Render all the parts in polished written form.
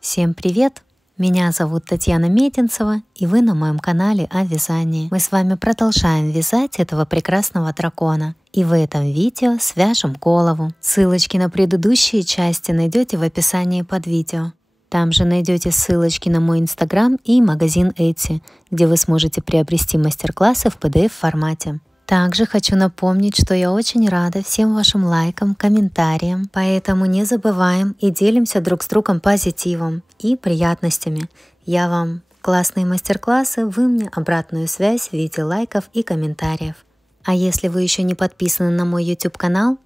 Всем привет! Меня зовут Татьяна Метинцева, и вы на моем канале о вязании. Мы с вами продолжаем вязать этого прекрасного дракона. И в этом видео свяжем голову. Ссылочки на предыдущие части найдете в описании под видео. Там же найдете ссылочки на мой инстаграм и магазин Etsy, где вы сможете приобрести мастер-классы в PDF формате. Также хочу напомнить, что я очень рада всем вашим лайкам, комментариям, поэтому не забываем и делимся друг с другом позитивом и приятностями. Я вам классные мастер-классы, вы мне обратную связь в виде лайков и комментариев. А если вы еще не подписаны на мой YouTube канал,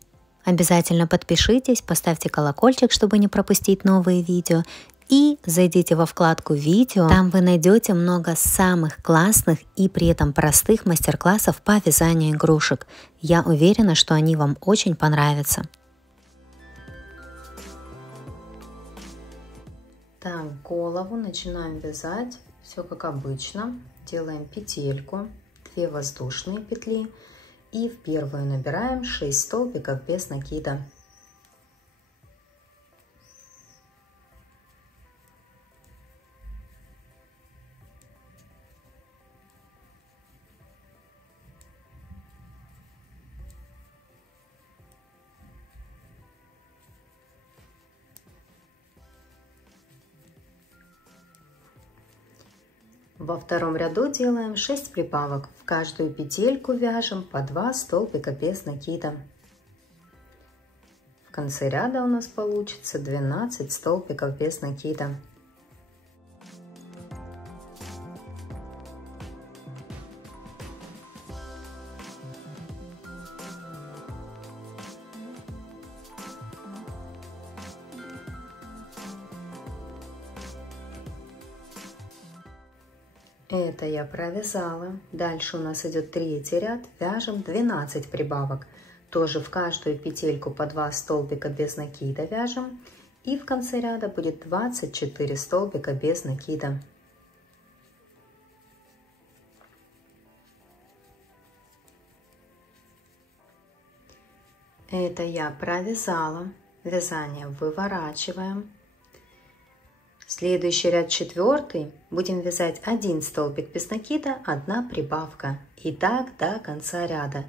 обязательно подпишитесь, поставьте колокольчик, чтобы не пропустить новые видео. И зайдите во вкладку «Видео», там вы найдете много самых классных и при этом простых мастер-классов по вязанию игрушек. Я уверена, что они вам очень понравятся. Так, голову начинаем вязать. Все как обычно. Делаем петельку, 2 воздушные петли и в первую набираем 6 столбиков без накида. Во втором ряду делаем 6 прибавок. В каждую петельку вяжем по 2 столбика без накида. В конце ряда у нас получится 12 столбиков без накида. Это я провязала. Дальше у нас идет третий ряд. Вяжем 12 прибавок. Тоже в каждую петельку по 2 столбика без накида вяжем. И в конце ряда будет 24 столбика без накида. Это я провязала. Вязание выворачиваем. Следующий ряд, четвертый, будем вязать 1 столбик без накида, 1 прибавка. И так до конца ряда.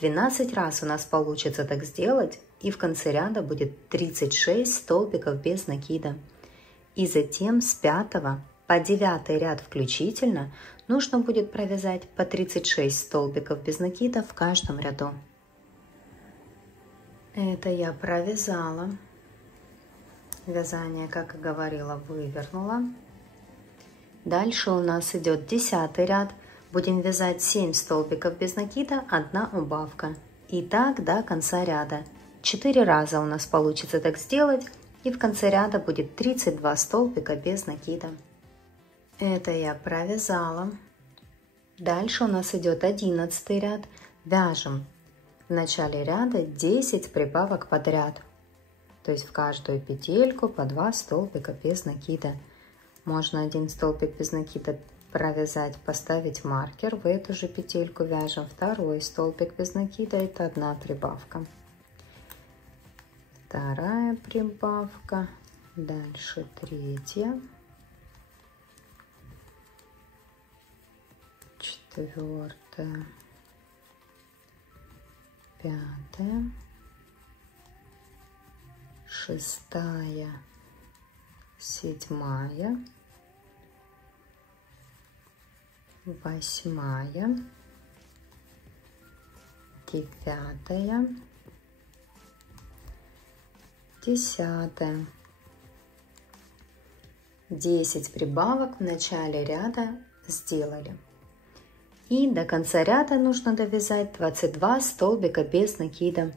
12 раз у нас получится так сделать, и в конце ряда будет 36 столбиков без накида. И затем с 5 по 9 ряд включительно нужно будет провязать по 36 столбиков без накида в каждом ряду. Это я провязала. Вязание, как и говорила, вывернула. Дальше у нас идет 10 ряд. Будем вязать 7 столбиков без накида, 1 убавка. И так до конца ряда. 4 раза у нас получится так сделать. И в конце ряда будет 32 столбика без накида. Это я провязала. Дальше у нас идет 11 ряд. Вяжем в начале ряда 10 прибавок подряд. То есть в каждую петельку по 2 столбика без накида. Можно 1 столбик без накида провязать, поставить маркер. В эту же петельку вяжем 2 столбик без накида. Это 1 прибавка. 2 прибавка. Дальше 3. 4. 5. 6, 7, 8, 9, 10. 10 прибавок в начале ряда сделали. И до конца ряда нужно довязать 22 столбика без накида.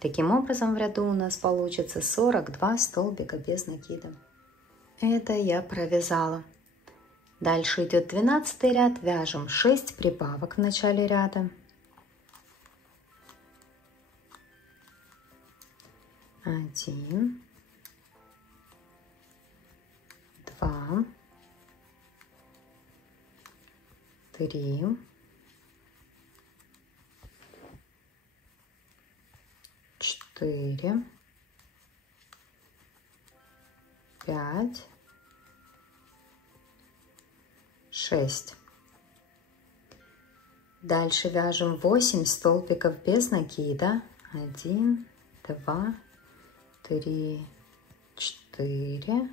Таким образом в ряду у нас получится 42 столбика без накида. Это я провязала. Дальше идет 12 ряд. Вяжем 6 прибавок в начале ряда. 1, 2, 3, 4, 5, 6. Дальше вяжем 8 столбиков без накида. 1, 2, 3, 4,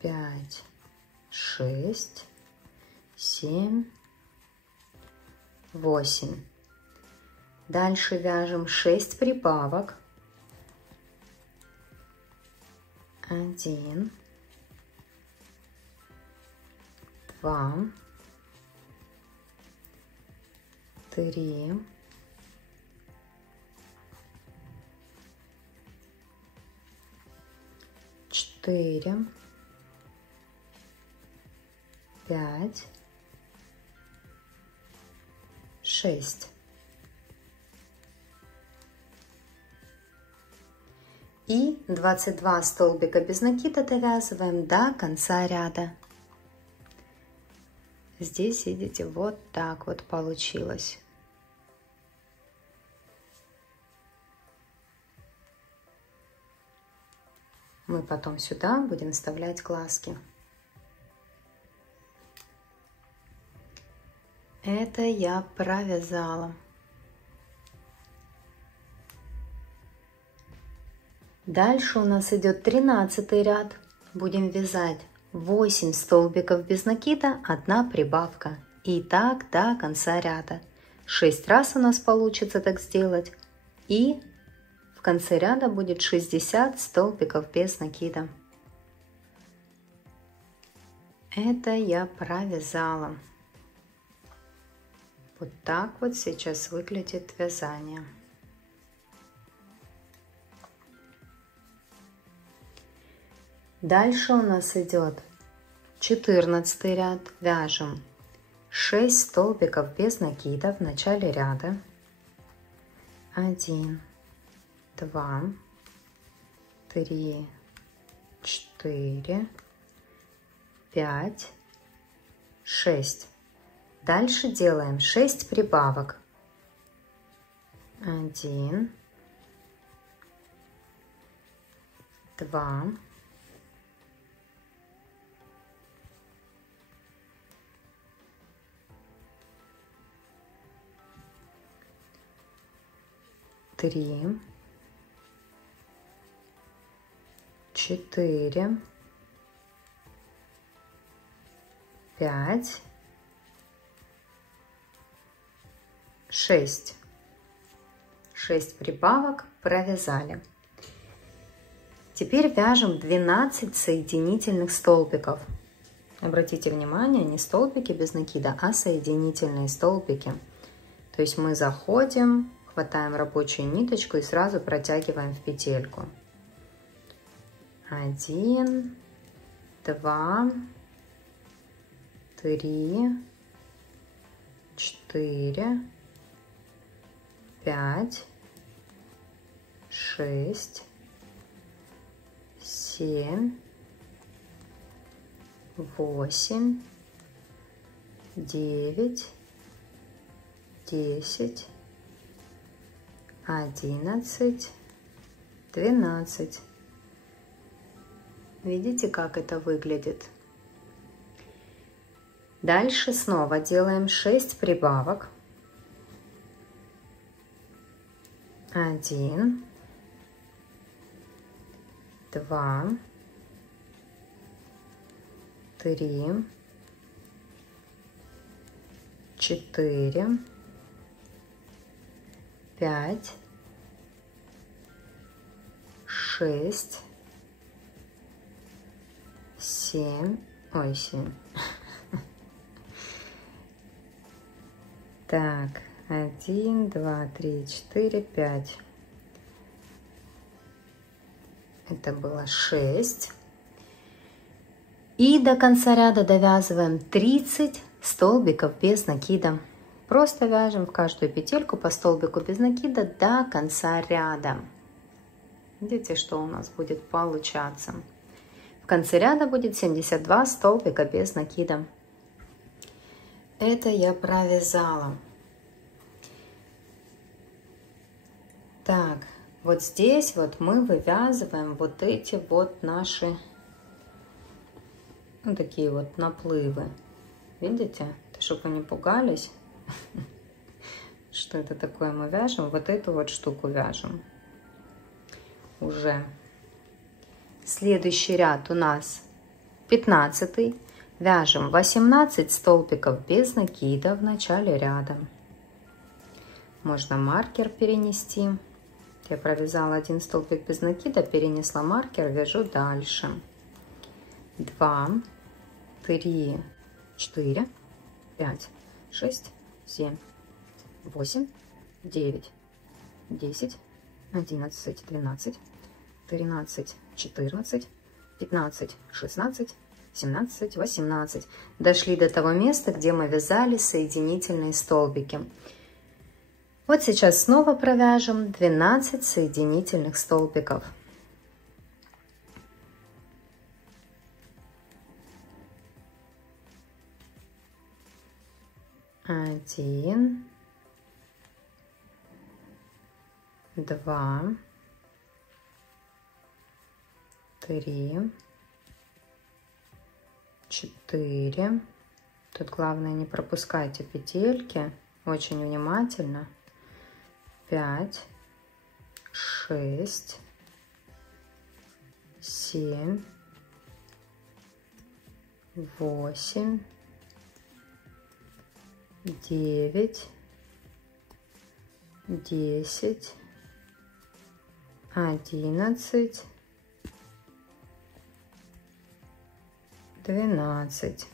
5, 6, 7, 8. Дальше вяжем 6 прибавок. 1, 2, 3, 4, 5, 6. И 22 столбика без накида довязываем до конца ряда. Здесь, видите, вот так вот получилось. Мы потом сюда будем вставлять глазки. Это я провязала. Дальше у нас идет 13 ряд. Будем вязать 8 столбиков без накида, 1 прибавка. И так до конца ряда. 6 раз у нас получится так сделать. И в конце ряда будет 60 столбиков без накида. Это я провязала. Вот так вот сейчас выглядит вязание. Дальше у нас идет 14 ряд. Вяжем 6 столбиков без накида в начале ряда. 1, 2, 3, 4, 5, 6. Дальше делаем 6 прибавок. 1, 2, 3, 4, 5, 6. 6 прибавок провязали. Теперь вяжем 12 соединительных столбиков. Обратите внимание, не столбики без накида, а соединительные столбики. То есть мы заходим, хватаем рабочую ниточку и сразу протягиваем в петельку. 1, 2, 3, 4, 5, 6, 7, 8, 9, 10, 11, 12. Видите, как это выглядит? Дальше снова делаем 6 прибавок. 1, 2, 3, 4, 5, 6, 7, ой, 7. Так, 1, 2, 3, 4, 5. Это было 6. И до конца ряда довязываем 30 столбиков без накида. Просто вяжем в каждую петельку по столбику без накида до конца ряда. Видите, что у нас будет получаться? В конце ряда будет 72 столбика без накида. Это я провязала. Так, Вот здесь вот мы вывязываем вот эти вот наши, ну, такие вот наплывы. Видите? Чтобы вы не пугались, что это такое мы вяжем. Вот эту вот штуку вяжем уже. Следующий ряд у нас 15. Вяжем 18 столбиков без накида в начале ряда. Можно маркер перенести. Я провязала один столбик без накида, перенесла маркер, вяжу дальше. 2, 3, 4, 5, 6, 7, 8, 9, 10, 11, 12, 13, 14, 15, 16, 17, 18. Дошли до того места, где мы вязали соединительные столбики. Вот сейчас снова провяжем 12 соединительных столбиков. 1, 2, 3, 4. Тут главное не пропускайте петельки, очень внимательно. 5, 6, 7, 8, 9, 10, 11, 12.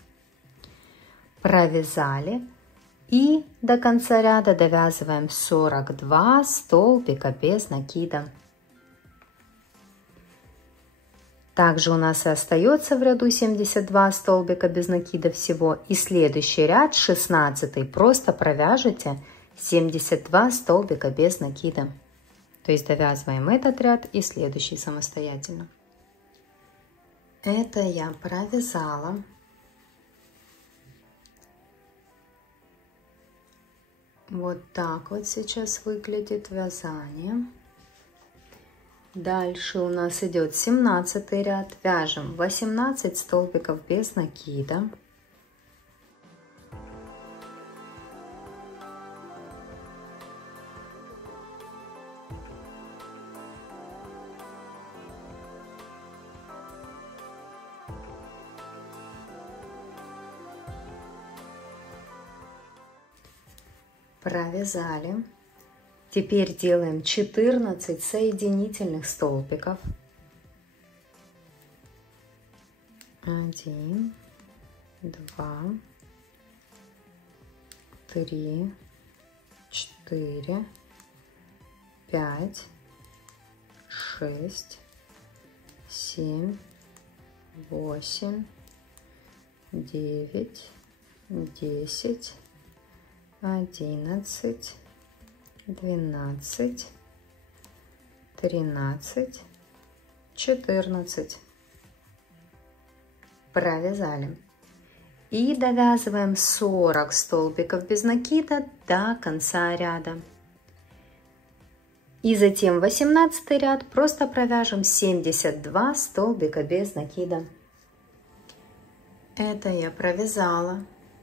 Провязали и до конца ряда довязываем 42 столбика без накида. Также у нас и остается в ряду 72 столбика без накида всего. И следующий ряд, 16, просто провяжите 72 столбика без накида. То есть довязываем этот ряд и следующий самостоятельно. Это я провязала. Вот так вот сейчас выглядит вязание. Дальше у нас идет 17 ряд. Вяжем 18 столбиков без накида. Провязали. Теперь делаем 14 соединительных столбиков. 1, 2, 3, 4, 5, 6, 7, 8, 9, 10, 11, 12, 13, 14. Провязали. И довязываем 40 столбиков без накида до конца ряда. И затем 18 ряд просто провяжем 72 столбика без накида. Это я провязала.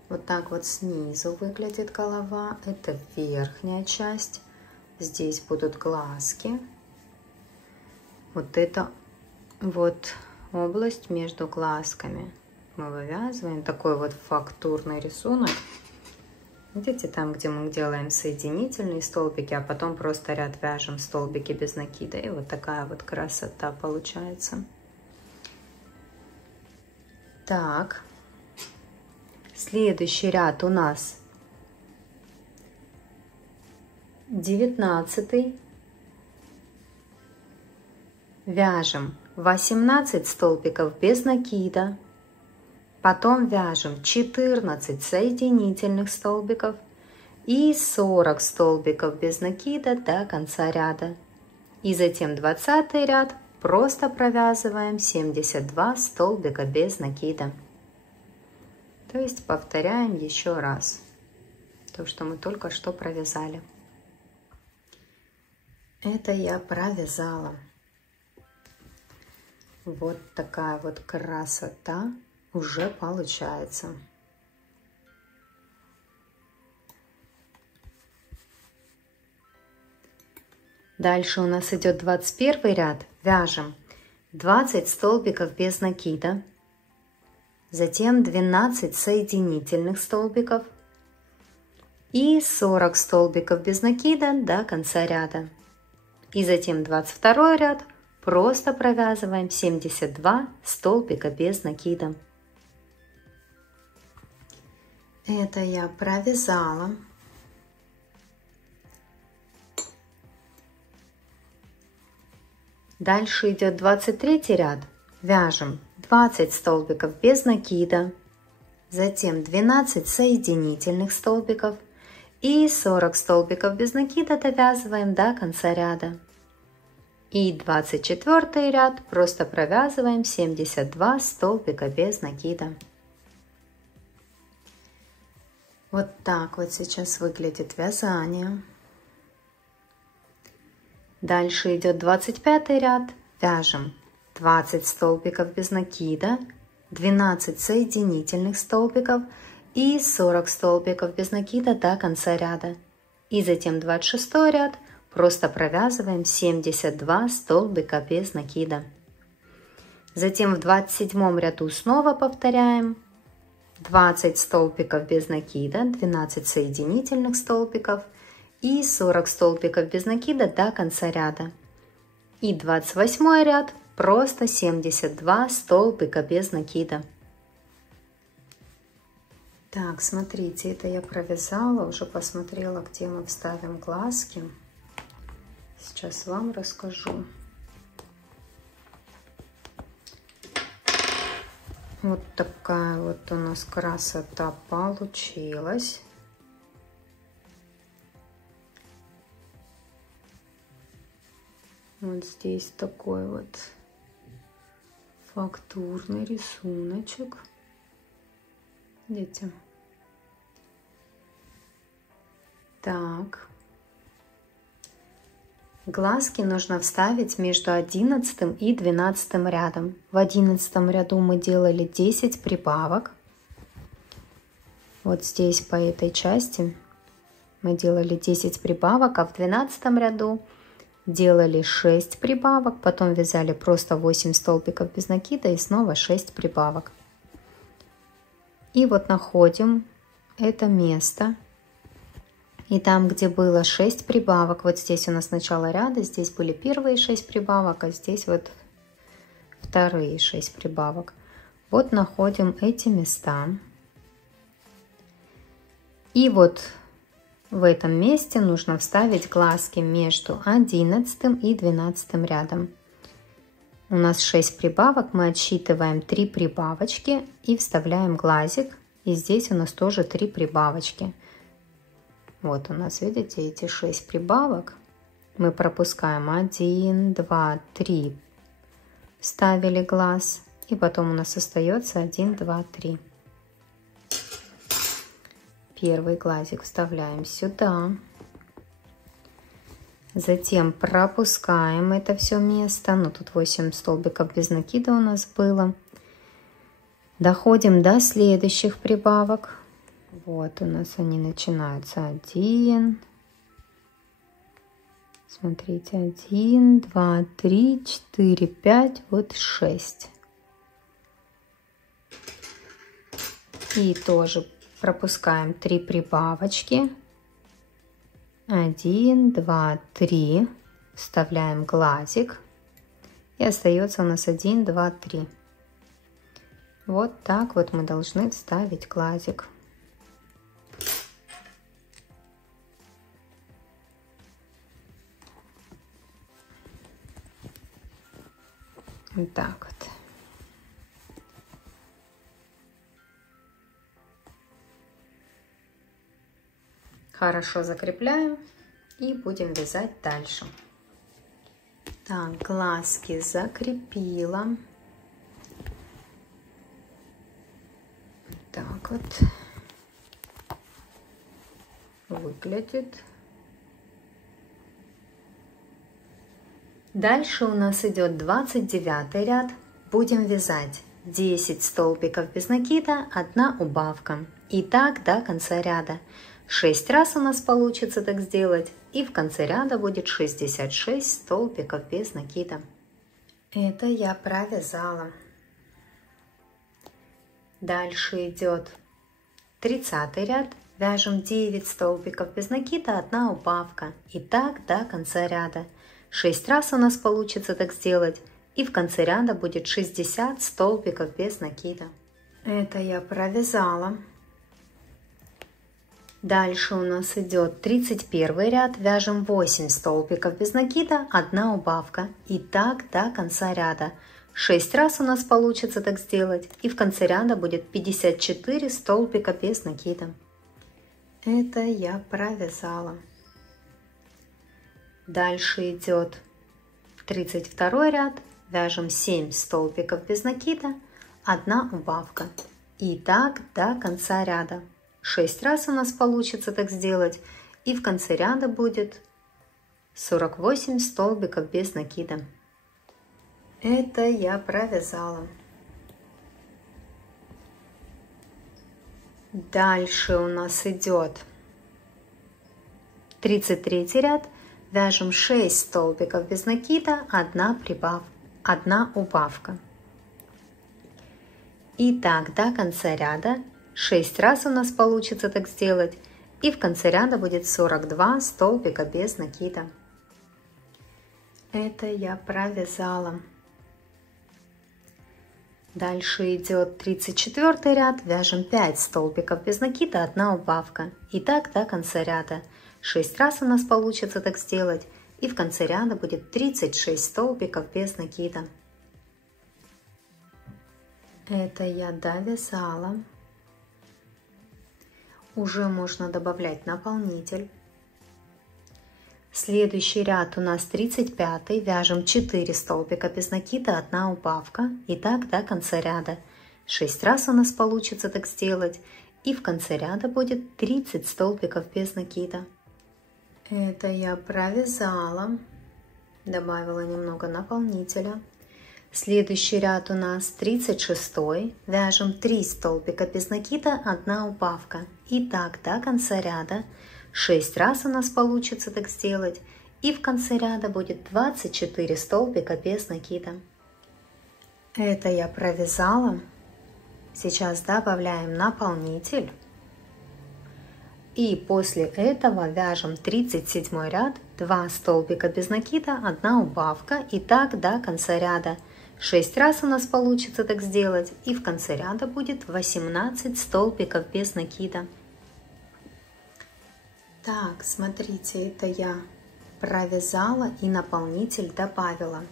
Вот так вот снизу выглядит голова. Это верхняя часть. Здесь будут глазки. Вот это вот область между глазками. Мы вывязываем такой вот фактурный рисунок. Видите, там, где мы делаем соединительные столбики, а потом просто ряд вяжем столбики без накида. И вот такая вот красота получается. Так. Следующий ряд у нас 19. Вяжем 18 столбиков без накида. Потом вяжем 14 соединительных столбиков и 40 столбиков без накида до конца ряда. И затем 20 ряд просто провязываем 72 столбика без накида. То есть повторяем еще раз то, что мы только что провязали. Это я провязала. Вот такая вот красота уже получается. Дальше у нас идет 21 ряд. Вяжем 20 столбиков без накида, затем 12 соединительных столбиков и 40 столбиков без накида до конца ряда. И затем 22 ряд просто провязываем 72 столбика без накида. Это я провязала. Дальше идет 23 ряд. Вяжем 20 столбиков без накида, затем 12 соединительных столбиков и 40 столбиков без накида довязываем до конца ряда. И 24 ряд просто провязываем 72 столбика без накида. Вот так вот сейчас выглядит вязание. Дальше идет 25 ряд. Вяжем 20 столбиков без накида, 12 соединительных столбиков и 40 столбиков без накида до конца ряда. И затем 26 ряд просто провязываем 72 столбика без накида. Затем в 27 ряду снова повторяем 20 столбиков без накида, 12 соединительных столбиков и 40 столбиков без накида до конца ряда. И 28 ряд просто 72 столбика без накида. Так, смотрите, это я провязала, уже посмотрела, где мы вставим глазки. Сейчас вам расскажу. Вот такая вот у нас красота получилась. Вот здесь такой вот фактурный рисуночек. Видите? Так. Глазки нужно вставить между 11 и 12 рядом. В 11 ряду мы делали 10 прибавок. Вот здесь по этой части мы делали 10 прибавок, а в 12 ряду делали 6 прибавок, потом вязали просто 8 столбиков без накида и снова 6 прибавок. И вот находим это место. И там, где было 6 прибавок, вот здесь у нас начало ряда, здесь были первые 6 прибавок, а здесь вот вторые 6 прибавок. Вот находим эти места. И вот в этом месте нужно вставить глазки между 11 и 12 рядом. У нас 6 прибавок, мы отсчитываем 3 прибавочки и вставляем глазик. И здесь у нас тоже 3 прибавочки. Вот у нас, видите, эти 6 прибавок. Мы пропускаем 1, 2, 3. Вставили глаз. И потом у нас остается 1, 2, 3. Первый глазик вставляем сюда. Затем пропускаем это все место. Ну, тут 8 столбиков без накида у нас было. Доходим до следующих прибавок. Вот у нас они начинаются. 1. Смотрите, 1, 2, 3, 4, 5, вот 6. И тоже пропускаем 3 прибавочки. 1, 2, 3. Вставляем глазик. И остается у нас 1, 2, 3. Вот так вот мы должны вставить глазик. Вот так вот. Хорошо закрепляем и будем вязать дальше. Так, глазки закрепила. Так вот выглядит. Дальше у нас идет 29 ряд. Будем вязать 10 столбиков без накида, 1 убавка. И так до конца ряда. 6 раз у нас получится так сделать. И в конце ряда будет 66 столбиков без накида. Это я провязала. Дальше идет 30 ряд. Вяжем 9 столбиков без накида, 1 убавка. И так до конца ряда. 6 раз у нас получится так сделать. И в конце ряда будет 60 столбиков без накида. Это я провязала. Дальше у нас идет 31 ряд. Вяжем 8 столбиков без накида, 1 убавка. И так до конца ряда. 6 раз у нас получится так сделать. И в конце ряда будет 54 столбика без накида. Это я провязала. Дальше идет 32 ряд. Вяжем 7 столбиков без накида, 1 убавка. И так до конца ряда. 6 раз у нас получится так сделать. И в конце ряда будет 48 столбиков без накида. Это я провязала. Дальше у нас идет 33 ряд. Вяжем 6 столбиков без накида, 1 прибавка. 1 убавка. И так до конца ряда. 6 раз у нас получится так сделать. И в конце ряда будет 42 столбика без накида. Это я провязала. Дальше идет 34 ряд. Вяжем 5 столбиков без накида, 1 убавка. И так до конца ряда. 6 раз у нас получится так сделать. И в конце ряда будет 36 столбиков без накида. Это я довязала. Уже можно добавлять наполнитель. Следующий ряд у нас 35. Вяжем 4 столбика без накида, 1 убавка. И так до конца ряда. 6 раз у нас получится так сделать. И в конце ряда будет 30 столбиков без накида. Это я провязала, добавила немного наполнителя. Следующий ряд у нас 36. Вяжем 3 столбика без накида, 1 убавка. И так до конца ряда. 6 раз у нас получится так сделать. И в конце ряда будет 24 столбика без накида. Это я провязала. Сейчас добавляем наполнитель. И после этого вяжем 37 ряд, 2 столбика без накида, 1 убавка. И так до конца ряда. 6 раз у нас получится так сделать. И в конце ряда будет 18 столбиков без накида. Так, смотрите, это я провязала и наполнитель добавила.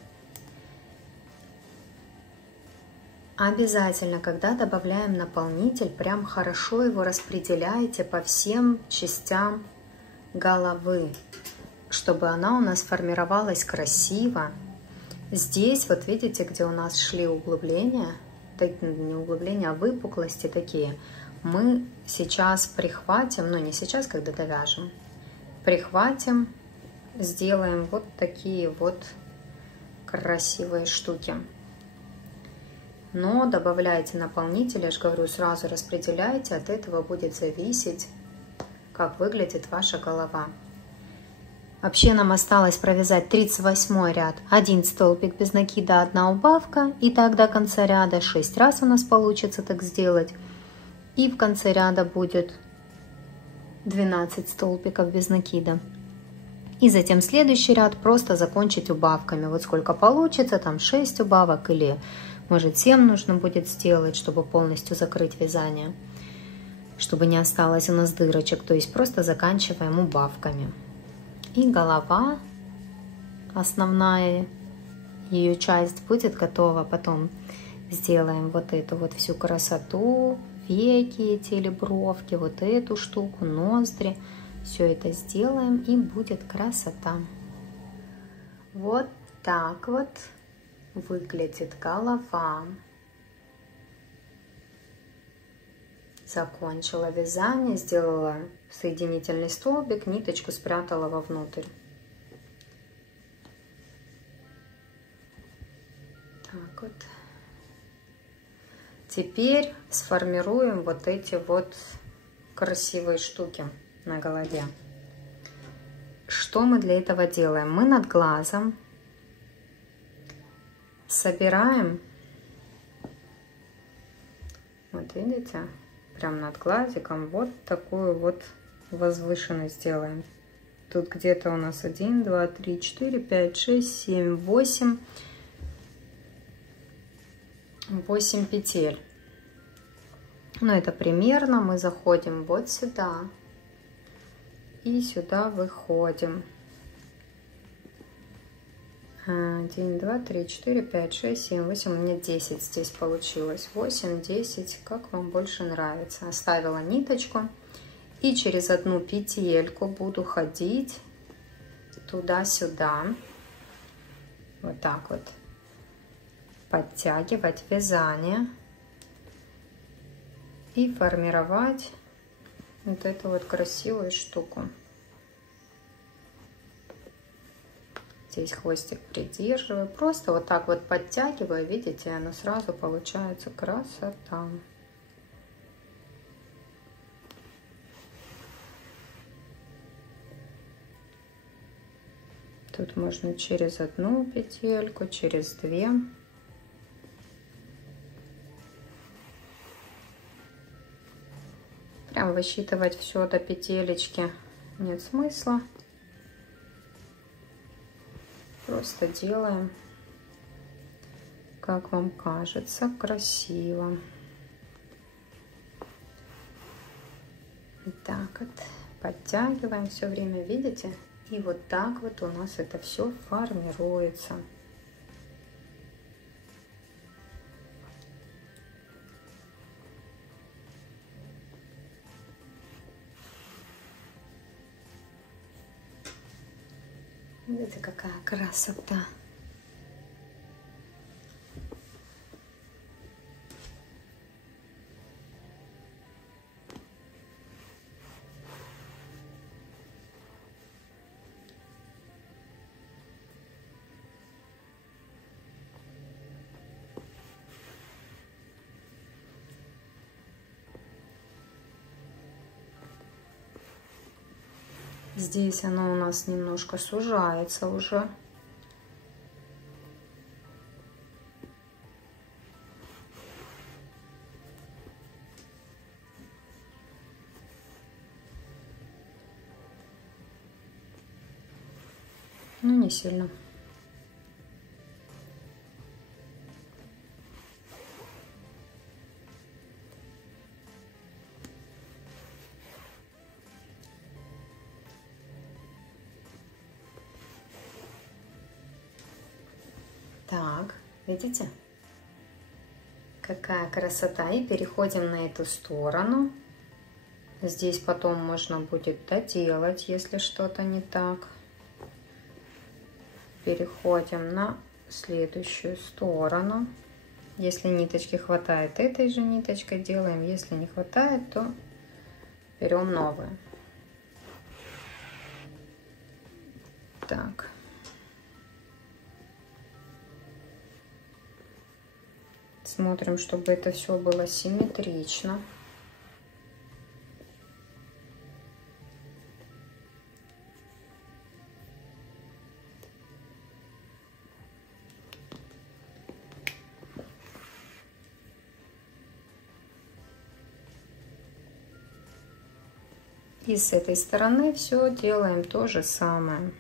Обязательно, когда добавляем наполнитель, прям хорошо его распределяйте по всем частям головы, чтобы она у нас формировалась красиво. Здесь вот видите, где у нас шли углубления, не углубления, а выпуклости такие, мы сейчас прихватим, но не сейчас, когда довяжем, прихватим, сделаем вот такие вот красивые штуки. Но добавляйте наполнитель, я же говорю, сразу распределяйте, от этого будет зависеть, как выглядит ваша голова. Вообще нам осталось провязать 38 ряд, 1 столбик без накида, 1 убавка, и так до конца ряда. 6 раз у нас получится так сделать. И в конце ряда будет 12 столбиков без накида. И затем следующий ряд просто закончить убавками. Вот сколько получится, там 6 убавок или может 7 нужно будет сделать, чтобы полностью закрыть вязание, чтобы не осталось у нас дырочек. То есть просто заканчиваем убавками. И голова, основная ее часть, будет готова. Потом сделаем вот эту вот всю красоту, веки эти или бровки, вот эту штуку, ноздри. Все это сделаем, и будет красота. Вот так вот выглядит голова. Закончила вязание, сделала соединительный столбик, ниточку спрятала вовнутрь. Теперь сформируем вот эти вот красивые штуки на голове. Что мы для этого делаем? Мы над глазом собираем, вот видите, прям над глазиком вот такую вот возвышенность делаем. Тут где-то у нас 1, 2, 3, 4, 5, 6, 7, 8 петель. Но это примерно мы заходим вот сюда и сюда выходим. 1, 2, 3, 4, 5, 6, 7, 8, у меня 10 здесь получилось. 8, 10, как вам больше нравится. Оставила ниточку и через одну петельку буду ходить туда-сюда. Вот так вот. Подтягивать вязание и формировать вот эту вот красивую штуку. Здесь хвостик придерживаю, просто вот так вот подтягиваю, видите, оно сразу получается красота. Тут можно через одну петельку, через 2. Прям высчитывать все до петелечки нет смысла. Просто делаем, как вам кажется, красиво. Вот так вот подтягиваем все время, видите? И вот так вот у нас это все формируется. Видите, какая красота. Здесь оно у нас немножко сужается уже. Ну, не сильно. Так, видите, какая красота. И переходим на эту сторону. Здесь потом можно будет доделать, если что-то не так. Переходим на следующую сторону. Если ниточки хватает, этой же ниточкой делаем. Если не хватает, то берем новую. Так. Смотрим, чтобы это все было симметрично. И с этой стороны все делаем то же самое.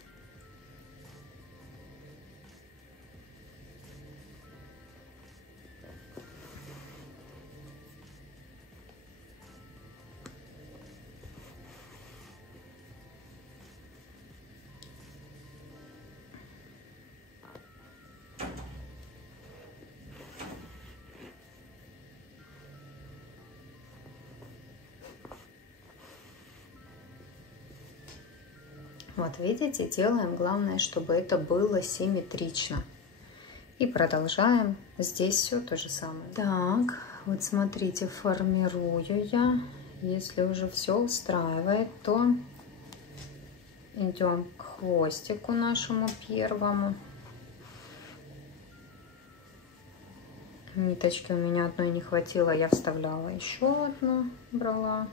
Вот видите, делаем, главное, чтобы это было симметрично. И продолжаем здесь все то же самое. Так, вот смотрите, формирую я. Если уже все устраивает, то идем к хвостику нашему первому. Ниточки у меня одной не хватило, я вставляла еще одну, брала.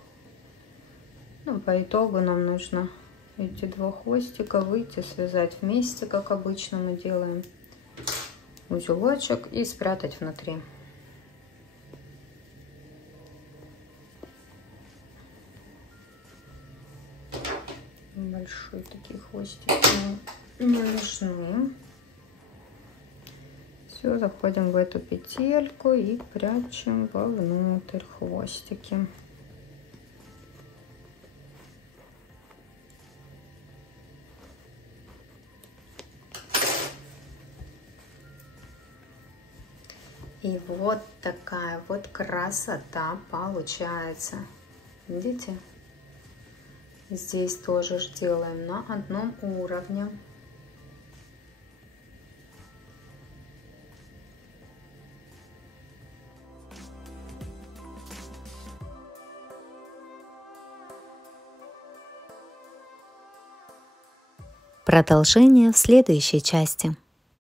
Ну, по итогу нам нужно эти два хвостика выйти, связать вместе, как обычно мы делаем, узелочек и спрятать внутри. Большие такие хвостики не нужны. Все, заходим в эту петельку и прячем вовнутрь хвостики. И вот такая вот красота получается. Видите? Здесь тоже делаем на одном уровне. Продолжение в следующей части.